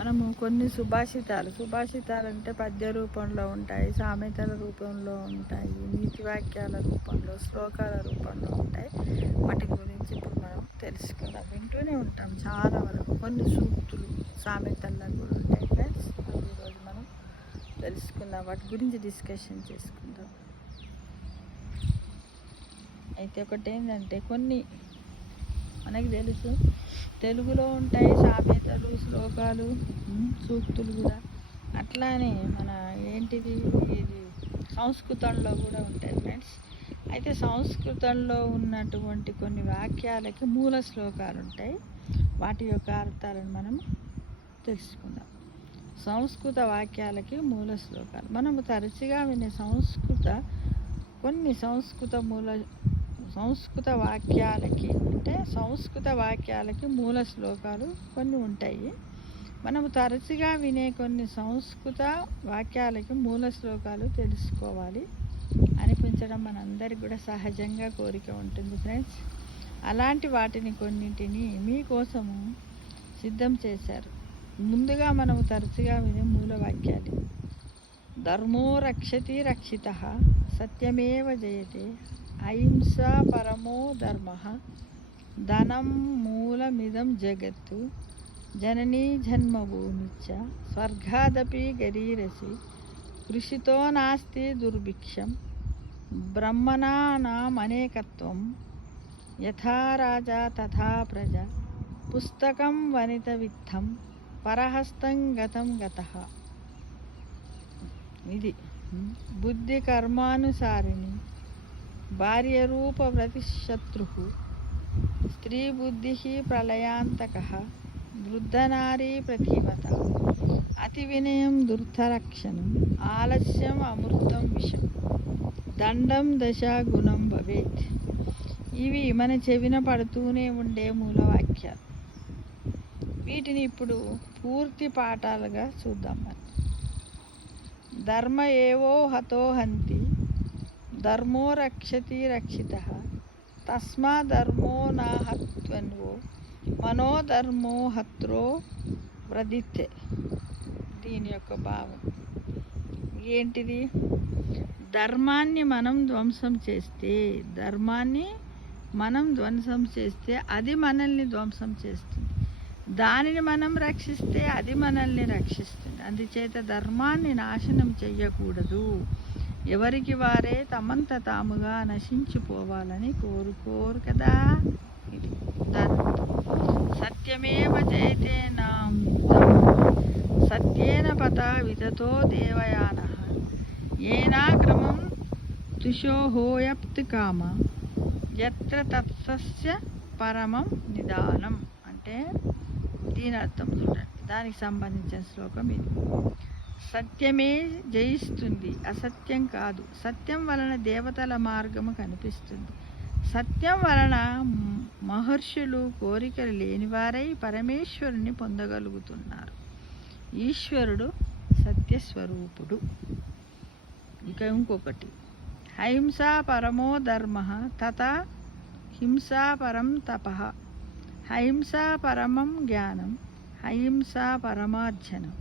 మనము కొన్ని సుభాషితాలు అంటే పద్య రూపంలో ఉంటాయి, సామెతల రూపంలో ఉంటాయి, నీతి వాక్యాల రూపంలో, శ్లోకాల రూపంలో ఉంటాయి. వాటి గురించి ఇప్పుడు మనం తెలుసుకుందాం. వింటూనే ఉంటాం చాలా వరకు. కొన్ని సూక్తులు సామెతల్లో కూడా ఉంటాయి ఫ్రెండ్స్. ఈరోజు మనం తెలుసుకుందాం, వాటి గురించి డిస్కషన్ చేసుకుందాం. అయితే ఒకటి ఏంటంటే, కొన్ని మనకి తెలుసు తెలుగులో ఉంటాయి సామెతలు, శ్లోకాలు, సూక్తులు కూడా. అట్లానే మన ఏంటిది ఇది సంస్కృతంలో కూడా ఉంటాయి ఫ్రెండ్స్. అయితే సంస్కృతంలో ఉన్నటువంటి కొన్ని వాక్యాలకి మూల శ్లోకాలు ఉంటాయి. వాటి యొక్క అర్థాలను మనం తెలుసుకుందాం. సంస్కృత వాక్యాలకి మూల శ్లోకాలు. మనము తరచుగా వినే కొన్ని సంస్కృత వాక్యాలకి మూల శ్లోకాలు కొన్ని ఉంటాయి. మనము తరచుగా వినే కొన్ని సంస్కృత వాక్యాలకి మూల శ్లోకాలు తెలుసుకోవాలి అనిపించడం మనందరికి కూడా సహజంగా కోరిక ఉంటుంది ఫ్రెండ్స్. అలాంటి వాటిని కొన్నింటిని మీకోసము సిద్ధం చేశారు. ముందుగా మనము తరచుగా వినే మూల వాక్యాలు: ధర్మో రక్షతి రక్షితః, సత్యమేవ జయతే, అహింసా పరమో ధర్మః, ధనం మూలమిదం జగత్తు, జననీ జన్మభూమిచ్చ, స్వర్గాదపి గరీరసి, కృషితో నాస్తి దుర్భిక్షం, బ్రహ్మణానాం అనేకత్వం, యథా రాజా తథా ప్రజ, పుస్తకం వనిత విత్తం, పరహస్తం గతం గతః. ఇది బుద్ధి కర్మానుసారిణి, భార్య రూప ప్రతిశత్రు, స్త్రీ బుద్ధి ప్రళయాంతకః, వృద్ధనారీ ప్రతిమత, అతి వినయం దుర్థరక్షణం, ఆలస్యం అమృతం విషం, దండం దశ గుణం భవేత్. ఇవి మన చెవిన పడుతూనే ఉండే మూలవాక్యాలు. వీటిని ఇప్పుడు పూర్తి పాఠాలుగా చూద్దాం. మనం ధర్మ ఏవో హతో హంతి, ధర్మో రక్షతి రక్షితః, తస్మా ధర్మో నా హత్వన్వో, మనోధర్మో హత్రో వ్రదితే. దీని యొక్క భావం ఏంటిది? ధర్మాన్ని మనం ధ్వంసం చేస్తే అది మనల్ని ధ్వంసం చేస్తుంది. దానిని మనం రక్షిస్తే అది మనల్ని రక్షిస్తుంది. అందుచేత ధర్మాన్ని నాశనం చెయ్యకూడదు. ఎవరికి వారే తమంత తాముగా నశించిపోవాలని కోరుకోరు కదా. ఇది సత్యమేవ జయతే నామృతం, సత్యేన పత వితతో దేవయానః, ఏనాక్రమం తుషోహోయప్తి కామ, యత్ర తత్సస్య పరమం నిదానం. అంటే దీని అర్థం చూడండి. దానికి సంబంధించిన శ్లోకం ఇది. సత్యమే జయిస్తుంది, అసత్యం కాదు. సత్యం వలన దేవతల మార్గము కనిపిస్తుంది. సత్యం వలన మహర్షులు కోరికలు లేనివారై పరమేశ్వరుని పొందగలుగుతున్నారు. ఈశ్వరుడు సత్యస్వరూపుడు. ఇక ఇంకొకటి, అహింసా పరమో ధర్మః, తథా హింసా పరం తపః, అహింసా పరమం జ్ఞానం, అహింసా పరమార్జనం.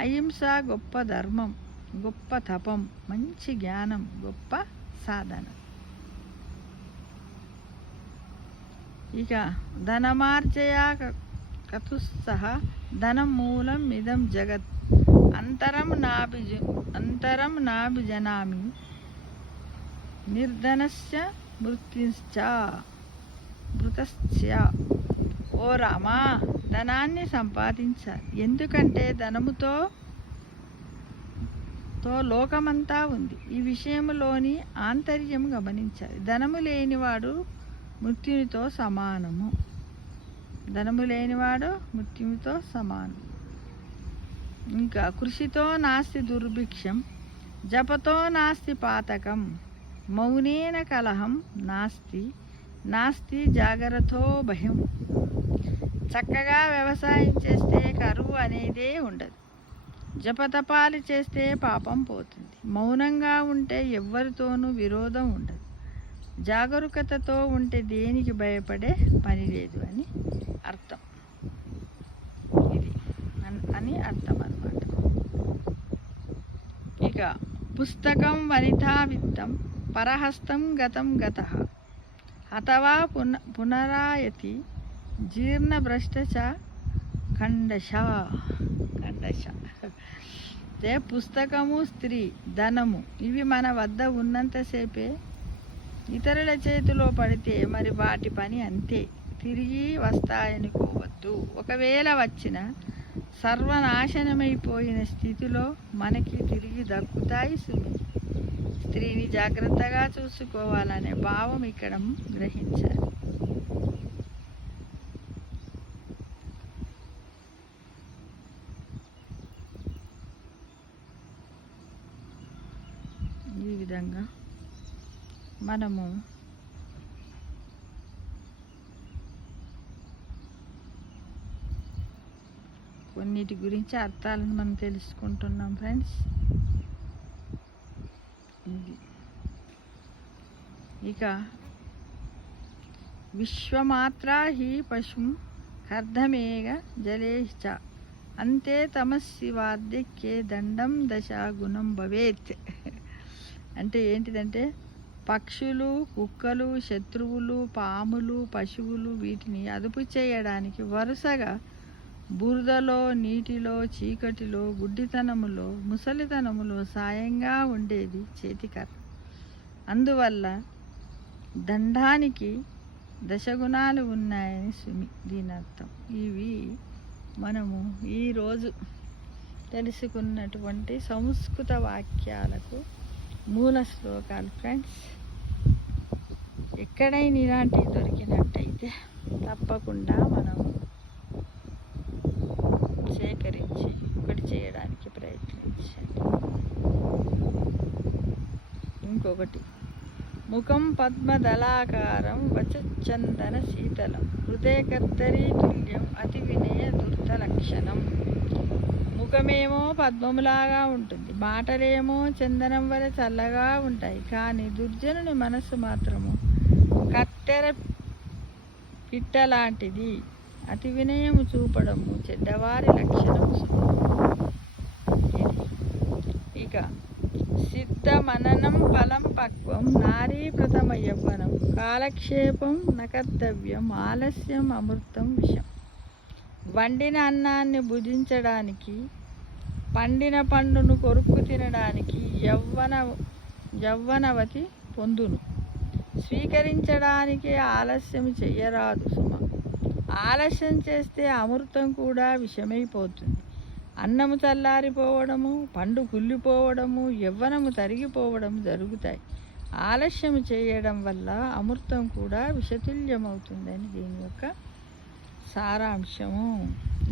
అహింస గొప్ప ధర్మం, గొప్ప తపం, మంచి జ్ఞానం, గొప్ప సాధన. ఇక ధనమార్జయా కతుస్సహ, ధనం మూలం ఇదం జగత్, అంతరం నాభిజనామి, నిర్ధనస్య మృతస్య. ఓ రామా, ధనాన్ని సంపాదించాలి. ఎందుకంటే ధనముతో లోకమంతా ఉంది. ఈ విషయంలోని ఆంతర్యం గమనించాలి. ధనము లేనివాడు మృత్యునితో సమానం. ఇంకా కృషితో నాస్తి దుర్భిక్షం, జపతో నాస్తి పాతకం, మౌనేన కలహం నాస్తి జాగ్రత్తో భయం. చక్కగా వ్యవసాయం చేస్తే కరువు అనేదే ఉండదు. జపతపాలు చేస్తే పాపం పోతుంది. మౌనంగా ఉంటే ఎవ్వరితోనూ విరోధం ఉండదు. జాగరూకతతో ఉంటే దేనికి భయపడే పని లేదు అని అర్థం. ఇది మన పుస్తకం వనితా విత్తం పరహస్తం గతం గతః అథవా పునరాయతి జీర్ణభ్రష్టచ ఖండశ. అంటే పుస్తకము, స్త్రీ, ధనము ఇవి మన వద్ద ఉన్నంతసేపే ఇతరుల చేతిలో పడితే మరి వాటి పని అంతే, తిరిగి వస్తాయనుకోవద్దు. ఒకవేళ వచ్చిన సర్వనాశనమైపోయిన స్థితిలో మనకి తిరిగి దక్కుతాయి సుమి. స్త్రీని జాగ్రత్తగా చూసుకోవాలనే భావం ఇక్కడ గ్రహించాలి. ఈ విధంగా మనము కొన్నిటి గురించి అర్థాలను మనం తెలుసుకుంటున్నాం ఫ్రెండ్స్. ఇక విశ్వమాత్రా హి పశుం కర్ధమేఘ జలేశ్చ అంతే తమస్సివార్ధక్యే దండం దశాగుణం భవేత్. అంటే ఏంటిదంటే పక్షులు, కుక్కలు, శత్రువులు, పాములు, పశువులు వీటిని అదుపు చేయడానికి వరుసగా బురదలో, నీటిలో, చీకటిలో, గుడ్డితనములో, ముసలితనములో సాయంగా ఉండేది చేతికర్ర. అందువల్ల దండానికి దశగుణాలు ఉన్నాయని సుమి దీని అర్థం. ఇవి మనము ఈరోజు తెలుసుకున్నటువంటి సంస్కృత వాక్యాలకు మూల శ్లోకాలు ఫ్రెండ్స్. ఎక్కడైనా ఇలాంటివి దొరికినట్టయితే తప్పకుండా మనం సేకరించి ఒకటి చేయడానికి ప్రయత్నించండి. ఇంకొకటి ముఖం పద్మదళాకారం వచచందన శీతలం హృదయకర్తరీ తుల్యం అతి వినయ దుర్త లక్షణం. ముఖమేమో పద్మములాగా ఉంటుంది, మాటలేమో చందనం వలె చల్లగా ఉంటాయి. కానీ దుర్జనుని మనస్సు మాత్రము కత్తెర పిట్టలాంటిది. అతి వినయము చూపడము చెడ్డవారి లక్షణము. ఇక సిద్ధ మననం ఫలం పక్వం నారీ ప్రథమ యవ్వనం కాలక్షేపం నకర్తవ్యం ఆలస్యం అమృతం విషం. వండిన అన్నాన్ని భుజించడానికి, పండిన పండును కొరుక్కు తినడానికి యవ్వనవతి పొందును. స్వీకరించడానికి ఆలస్యం చెయ్యరాదు సుమ. ఆలస్యం చేస్తే అమృతం కూడా విషమైపోతుంది. అన్నము చల్లారిపోవడము, పండు కుళ్ళిపోవడము, యవ్వనము తరిగిపోవడం జరుగుతాయి. ఆలస్యం చేయడం వల్ల అమృతం కూడా విషతుల్యమవుతుందని దీని యొక్క సారాంశము.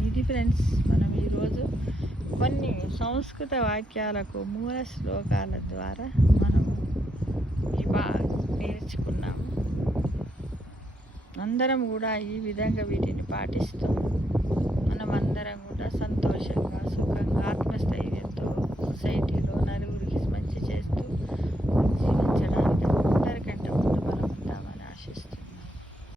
ఇది ఫ్రెండ్స్, మనం ఈరోజు కొన్ని సంస్కృత వాక్యాలకు మూల శ్లోకాల ద్వారా మనం నేర్చుకున్నాము. అందరం కూడా ఈ విధంగా వీటిని పాటిస్తూ మనమందరం